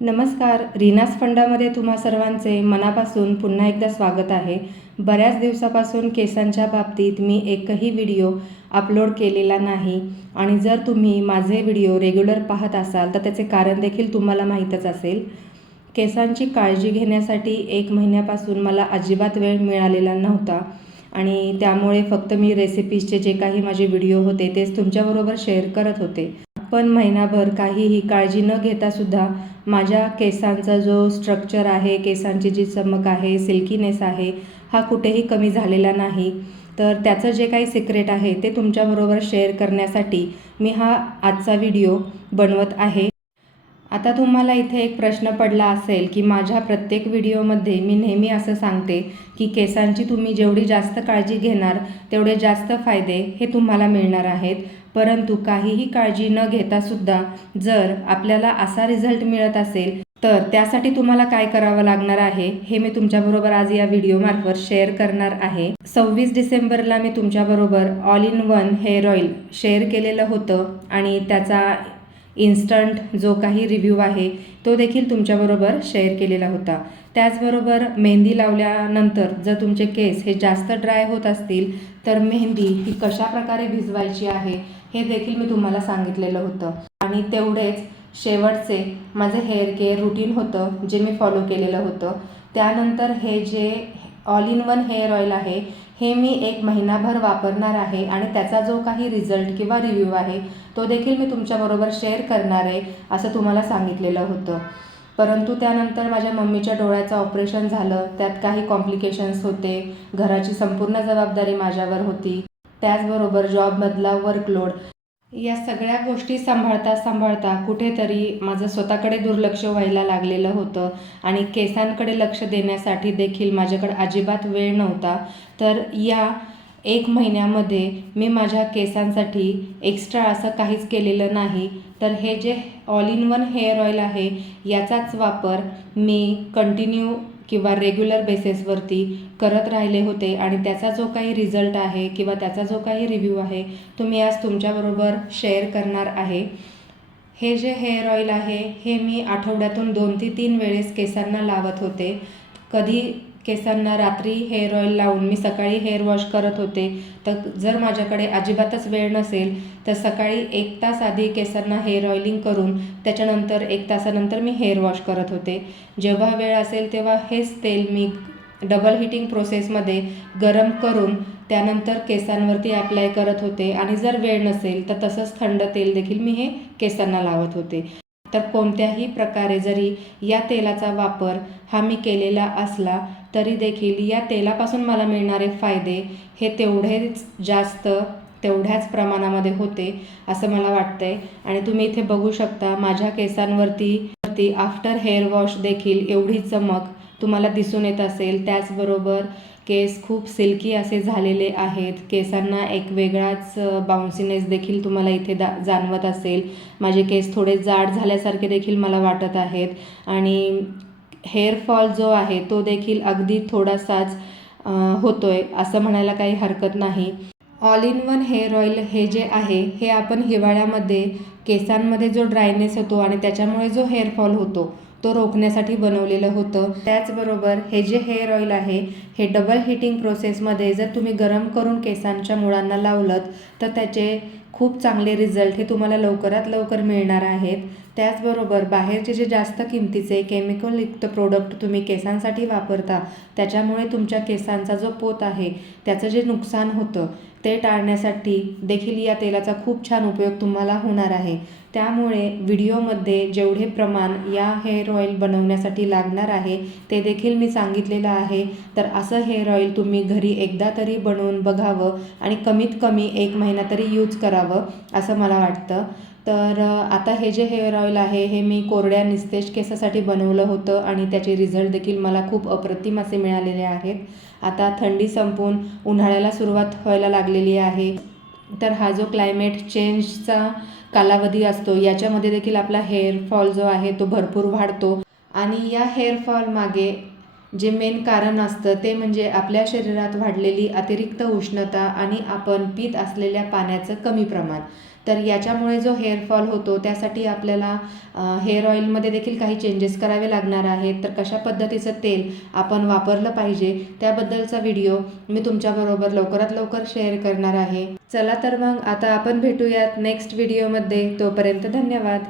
नमस्कार रीनास फंडामध्ये तुम्हा सर्वांचे मनापासून पुन्हा एकदा स्वागत आहे. बऱ्याच दिवसापासून केसांच्या बाबतीत मी एकही व्हिडिओ अपलोड केलेला नाही आणि जर तुम्ही माझे व्हिडिओ रेग्युलर पाहत असाल तर त्याचे कारण देखील तुम्हाला माहीतच असेल. केसांची काळजी घेण्यासाठी एक महिन्यापासून मला अजिबात वेळ मिळालेला नव्हता आणि त्यामुळे फक्त मी रेसिपीजचे जे काही माझे व्हिडिओ होते तेच तुमच्याबरोबर शेअर करत होते. पण महिनाभर काहीही काळजी न घेता सुद्धा माझ्या केसांचा जो स्ट्रक्चर आहे केसांची जी चमक आहे सिल्कीनेस आहे हा कुठेही कमी झालेला नाही. तर त्याचं जे काही सिक्रेट आहे ते तुमच्याबरोबर शेअर करण्यासाठी मी हा आजचा व्हिडिओ बनवत आहे. आता तुम्हाला इथे एक प्रश्न पडला असेल की माझ्या प्रत्येक व्हिडिओमध्ये मी नेहमी असं सांगते की केसांची तुम्ही जेवढी जास्त काळजी घेणार तेवढे जास्त फायदे हे तुम्हाला मिळणार आहेत. परंतु काहीही काळजी न घेता सुद्धा जर आपल्याला असा रिझल्ट मिळत असेल तर त्यासाठी तुम्हाला काय करावं लागणार आहे हे मी तुमच्याबरोबर आज या व्हिडिओमार्फत शेअर करणार आहे. सव्वीस डिसेंबरला मी तुमच्याबरोबर all in one hair oil share केलेलं होतं आणि त्याचा इन्स्टंट जो काही रिव्ह्यू आहे तो देखील तुमच्याबरोबर शेअर केलेला होता. त्याचबरोबर मेहंदी लावल्यानंतर जर तुमचे केस हे जास्त ड्राय होत असतील तर मेहंदी ही कशा प्रकारे भिजवायची आहे हे देखील मी तुम्हाला सांगितलेलं होतं. आणि तेवढेच शेवटचे माझं हेअर केअर रुटीन होतं जे मी फॉलो केलेलं होतं. त्यानंतर हे जे all in one hair oil आहे हे मी एक महिनाभर वापरणार आहे आणि त्याचा जो काही रिझल्ट किंवा रिव्ह्यू आहे तो देखील मी तुमच्याबरोबर शेअर करणार आहे असं तुम्हाला सांगितलेलं होतं. परंतु त्यानंतर माझ्या मम्मीच्या डोळ्याचं ऑपरेशन झालं त्यात काही कॉम्प्लिकेशन्स होते घराची संपूर्ण जबाबदारी माझ्यावर होती. त्याचबरोबर जॉबमधला वर्कलोड या सगळ्या गोष्टी सांभाळता सांभाळता कुठेतरी माझं स्वतःकडे दुर्लक्ष व्हायला लागलेलं होतं आणि केसांकडे लक्ष देण्यासाठी देखील माझ्याकडे अजिबात वेळ नव्हता. तर या एक महिन्यामध्ये मी माझ्या केसांसाठी एक्स्ट्रा असं काहीच केलेलं नाही. तर हे जे all in one hair oil आहे याचाच वापर मी कंटिन्यू किंवा रेग्युलर बेसिसवरती करत राहिले होते आणि त्याचा जो काही रिझल्ट आहे किंवा त्याचा जो काही रिव्ह्यू आहे तो मी आज तुमच्याबरोबर शेअर करणार आहे. हे जे हेअर ऑईल आहे हे मी आठवड्यातून दोन ते तीन वेळेस केसांना लावत होते. कधी केसांना रात्री हेअर ऑइल लावून मी सकाळी हेअर वॉश करत होते. तर जर माझ्याकडे अजिबातच वेळ नसेल तर सकाळी एक तास आधी केसांना हेअर ऑइलिंग करून त्याच्यानंतर एक तासानंतर मी हेअर वॉश करत होते. जेव्हा वेळ असेल तेव्हा हेच तेल मी डबल हिटिंग प्रोसेसमध्ये गरम करून त्यानंतर केसांवरती अप्लाय करत होते. आणि जर वेळ नसेल तर तसंच थंड तेल देखील मी हे केसांना लावत होते. तर कोणत्याही प्रकारे जरी या तेलाचा वापर हा मी केलेला असला तरी देखील या तेलापासून मला मिळणारे फायदे हे तेवढेच जास्त तेवढ्याच प्रमाणामध्ये होते असं मला वाटतंय. आणि तुम्ही इथे बघू शकता माझ्या केसांवरती वरती आफ्टर हेअर वॉश देखील एवढी चमक तुम्हाला दिसून येत असेल. त्याचबरोबर केस खूप सिल्की असे झालेले आहेत. केसांना एक वेगळाच बाउन्सीनेस देखील तुम्हाला इथे दा जाणवत असेल. माझे केस थोडे जाड झाल्यासारखे देखील मला वाटत आहेत. आणि हेअरफॉल जो आहे तो देखील अगदी थोडासाच होतो आहे असं म्हणायला काही हरकत नाही. All in one hair oil हे जे आहे हे आपण हिवाळ्यामध्ये केसांमध्ये जो ड्रायनेस होतो आणि त्याच्यामुळे जो हेअरफॉल होतो तो रोखण्यासाठी बनवलेलं होतं. त्याचबरोबर हे जे हेअर ऑइल आहे हे डबल हिटिंग प्रोसेसमध्ये जर तुम्ही गरम करून केसांच्या मुळांना लावलं तर त्याचे खूप चांगले रिझल्ट हे तुम्हाला लवकरात लवकर मिळणार आहेत. त्याचबरोबर बाहेरचे जे जास्त किमतीचे केमिकलयुक्त प्रोडक्ट तुम्ही केसांसाठी वापरता त्याच्यामुळे तुमच्या केसांचा जो पोत आहे त्याचं जे नुकसान होतं ते टाळण्यासाठी देखील या तेलाचा खूप छान उपयोग तुम्हाला होणार आहे. त्यामुळे व्हिडिओमध्ये जेवढे प्रमाण या हेअर ऑईल बनवण्यासाठी लागणार आहे ते देखील मी सांगितलेलं आहे. तर असं हेअर ऑईल तुम्ही घरी एकदा तरी बनवून बघावं आणि कमीत कमी एक महिना तरी यूज करावं असं मला वाटतं. तर आता हे जे हेअर ऑईल आहे हे मी कोरड्या निस्तेज केसासाठी बनवलं होतं आणि त्याचे रिझल्ट देखील मला खूप अप्रतिम असे मिळालेले आहेत. आता थंडी संपून उन्हाळ्याला सुरुवात व्हायला लागलेली आहे. तर हा जो क्लायमेट चेंजचा कालावधी असतो. याच्यामध्ये देखील आपला हेअरफॉल जो आहे तो भरपूर वाढतो. आणि या हेअरफॉल मागे जे मेन कारण असतं ते म्हणजे आपल्या शरीरात वाढलेली अतिरिक्त उष्णता आणि आपण पीत असलेल्या पाण्याचं कमी प्रमाण. तर याच्यामुळे जो हेअरफॉल होतो त्यासाठी आपल्याला हेअर ऑइलमध्ये देखील काही चेंजेस करावे लागणार आहेत. तर कशा पद्धतीचं तेल आपण वापरलं पाहिजे त्याबद्दलचा व्हिडिओ मी तुमच्याबरोबर लवकरात लवकर शेअर करणार आहे. चला तर मग आता आपण भेटूयात नेक्स्ट व्हिडिओमध्ये तोपर्यंत धन्यवाद.